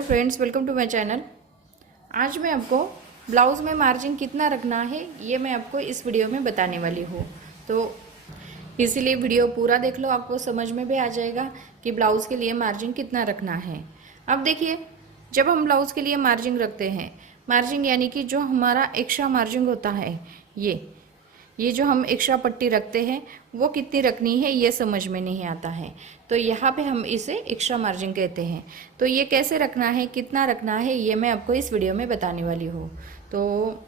Friends, welcome to my channel. आज मैं आपको ब्लाउज़ में मार्जिन कितना रखना है ये मैं आपको इस वीडियो में बताने वाली हूँ। तो इसीलिए वीडियो पूरा देख लो, आपको समझ में भी आ जाएगा कि ब्लाउज़ के लिए मार्जिन कितना रखना है। अब देखिए, जब हम ब्लाउज़ के लिए मार्जिन रखते हैं, मार्जिन यानी कि जो हमारा एक्स्ट्रा मार्जिन होता है, ये जो हम एक्स्ट्रा पट्टी रखते हैं वो कितनी रखनी है ये समझ में नहीं आता है। तो यहाँ पे हम इसे एक्स्ट्रा मार्जिन कहते हैं। तो ये कैसे रखना है, कितना रखना है, ये मैं आपको इस वीडियो में बताने वाली हूँ। तो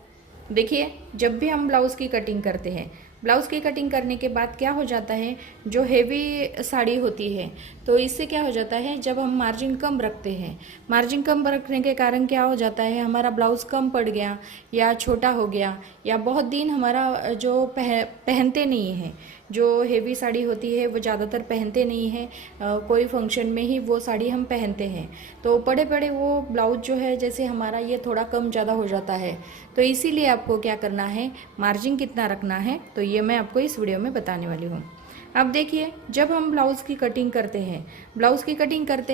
देखिए, जब भी हम ब्लाउज़ की कटिंग करते हैं, ब्लाउज़ की कटिंग करने के बाद क्या हो जाता है, जो हेवी साड़ी होती है तो इससे क्या हो जाता है, जब हम मार्जिन कम रखते हैं, मार्जिन कम रखने के कारण क्या हो जाता है, हमारा ब्लाउज़ कम पड़ गया या छोटा हो गया या बहुत दिन हमारा जो पहनते नहीं है, जो हेवी साड़ी होती है वो ज़्यादातर पहनते नहीं है, कोई फंक्शन में ही वो साड़ी हम पहनते हैं। तो बड़े बड़े वो ब्लाउज जो है, जैसे हमारा ये थोड़ा कम ज़्यादा हो जाता है। तो इसीलिए आपको क्या करना है, मार्जिन कितना रखना है, तो ये मैं आपको इस वीडियो में बताने वाली हूँ। अब देखिए, जब हम ब्लाउज़ की कटिंग करते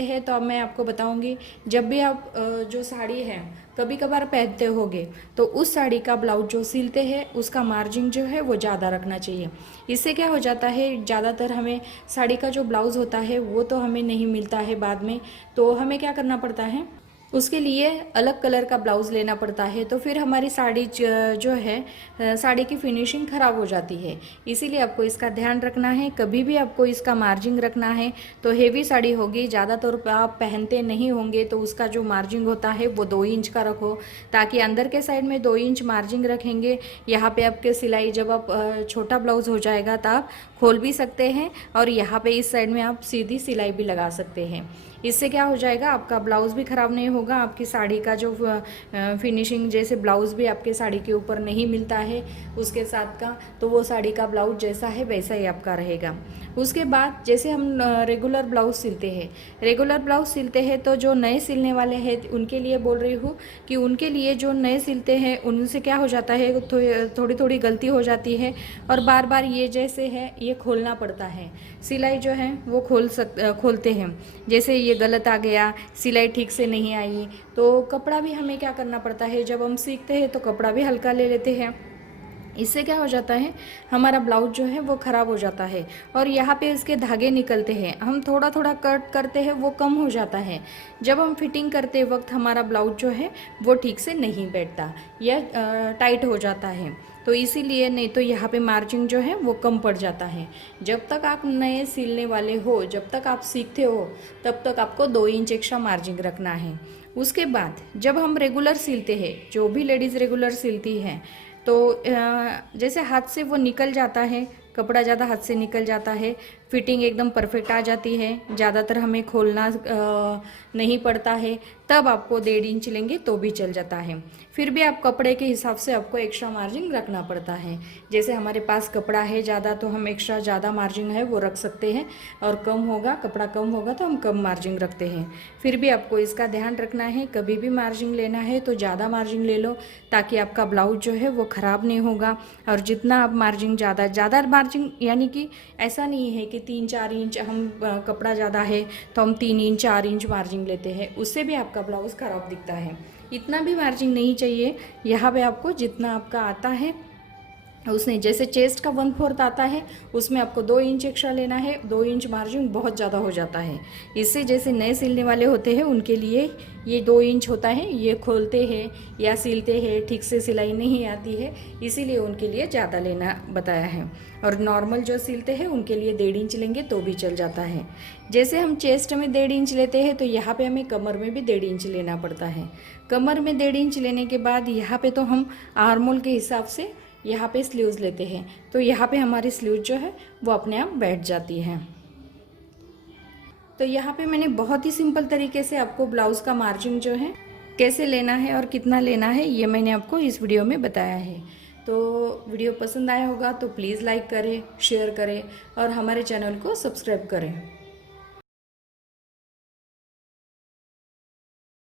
हैं, तो अब मैं आपको बताऊंगी, जब भी आप जो साड़ी है कभी कभार पहनते होगे तो उस साड़ी का ब्लाउज जो सिलते हैं उसका मार्जिन जो है वो ज़्यादा रखना चाहिए। इससे क्या हो जाता है, ज़्यादातर हमें साड़ी का जो ब्लाउज़ होता है वो तो हमें नहीं मिलता है बाद में, तो हमें क्या करना पड़ता है, उसके लिए अलग कलर का ब्लाउज़ लेना पड़ता है। तो फिर हमारी साड़ी जो है, साड़ी की फिनिशिंग ख़राब हो जाती है। इसीलिए आपको इसका ध्यान रखना है, कभी भी आपको इसका मार्जिन रखना है। तो हेवी साड़ी होगी, ज़्यादातर आप पहनते नहीं होंगे, तो उसका जो मार्जिन होता है वो 2 इंच का रखो, ताकि अंदर के साइड में 2 इंच मार्जिन रखेंगे। यहाँ पे आपके सिलाई जब आप छोटा ब्लाउज़ हो जाएगा तो आप खोल भी सकते हैं, और यहाँ पे इस साइड में आप सीधी सिलाई भी लगा सकते हैं। इससे क्या हो जाएगा, आपका ब्लाउज़ भी ख़राब नहीं होगा, आपकी साड़ी का जो फिनिशिंग, जैसे ब्लाउज़ भी आपके साड़ी के ऊपर नहीं मिलता है उसके साथ का, तो वो साड़ी का ब्लाउज जैसा है वैसा ही आपका रहेगा। उसके बाद जैसे हम रेगुलर ब्लाउज़ सिलते हैं, तो जो नए सिलने वाले हैं उनके लिए बोल रही हूँ कि उनके लिए जो नए सिलते हैं उनसे क्या हो जाता है, थोड़ी थोड़ी गलती हो जाती है, और बार बार ये जैसे है ये खोलना पड़ता है, सिलाई जो है वो खोलते हैं। जैसे ये गलत आ गया, सिलाई ठीक से नहीं आई, तो कपड़ा भी हमें क्या करना पड़ता है, जब हम सीखते हैं तो कपड़ा भी हल्का ले लेते हैं। इससे क्या हो जाता है, हमारा ब्लाउज जो है वो ख़राब हो जाता है, और यहाँ पे इसके धागे निकलते हैं, हम थोड़ा थोड़ा कट करते हैं वो कम हो जाता है। जब हम फिटिंग करते वक्त हमारा ब्लाउज जो है वो ठीक से नहीं बैठता या टाइट हो जाता है। तो इसीलिए, नहीं तो यहाँ पे मार्जिन जो है वो कम पड़ जाता है। जब तक आप नए सिलने वाले हो, जब तक आप सीखते हो, तब तक आपको 2 इंच एक्स्ट्रा मार्जिन रखना है। उसके बाद जब हम रेगुलर सिलते हैं, जो भी लेडीज़ रेगुलर सिलती हैं, तो जैसे हाथ से वो निकल जाता है, कपड़ा ज़्यादा हाथ से निकल जाता है, फिटिंग एकदम परफेक्ट आ जाती है, ज़्यादातर हमें खोलना नहीं पड़ता है, तब आपको 1.5 इंच लेंगे तो भी चल जाता है। फिर भी आप कपड़े के हिसाब से आपको एक्स्ट्रा मार्जिन रखना पड़ता है। जैसे हमारे पास कपड़ा है ज़्यादा तो हम एक्स्ट्रा ज़्यादा मार्जिन है वो रख सकते हैं, और कम होगा, कपड़ा कम होगा तो हम कम मार्जिन रखते हैं। फिर भी आपको इसका ध्यान रखना है, कभी भी मार्जिन लेना है तो ज़्यादा मार्जिन ले लो, ताकि आपका ब्लाउज जो है वो ख़राब नहीं होगा। और जितना आप मार्जिन ज़्यादा मार्जिन, यानी कि ऐसा नहीं है कि 3-4 इंच हम कपड़ा ज़्यादा है तो हम 3 इंच 4 इंच मार्जिन लेते हैं, उससे भी आपका ब्लाउज़ ख़राब दिखता है। इतना भी मार्जिन नहीं चाहिए। यहाँ पे आपको जितना आपका आता है उसने, जैसे चेस्ट का 1/4 आता है उसमें आपको 2 इंच एक्स्ट्रा लेना है। 2 इंच मार्जिन बहुत ज़्यादा हो जाता है। इससे जैसे नए सिलने वाले होते हैं उनके लिए ये 2 इंच होता है, ये खोलते हैं या सिलते हैं, ठीक से सिलाई नहीं आती है, इसीलिए उनके लिए ज़्यादा लेना बताया है। और नॉर्मल जो सिलते हैं उनके लिए 1.5 इंच लेंगे तो भी चल जाता है। जैसे हम चेस्ट में 1.5 इंच लेते हैं तो यहाँ पे हमें कमर में भी 1.5 इंच लेना पड़ता है। कमर में 1.5 इंच लेने के बाद यहाँ पे तो हम आर्मोल के हिसाब से यहाँ पे स्लीव्स लेते हैं, तो यहाँ पे हमारी स्लीव जो है वो अपने आप बैठ जाती है। तो यहाँ पे मैंने बहुत ही सिंपल तरीके से आपको ब्लाउज़ का मार्जिन जो है कैसे लेना है और कितना लेना है ये मैंने आपको इस वीडियो में बताया है। तो वीडियो पसंद आया होगा तो प्लीज़ लाइक करें, शेयर करें और हमारे चैनल को सब्सक्राइब करें।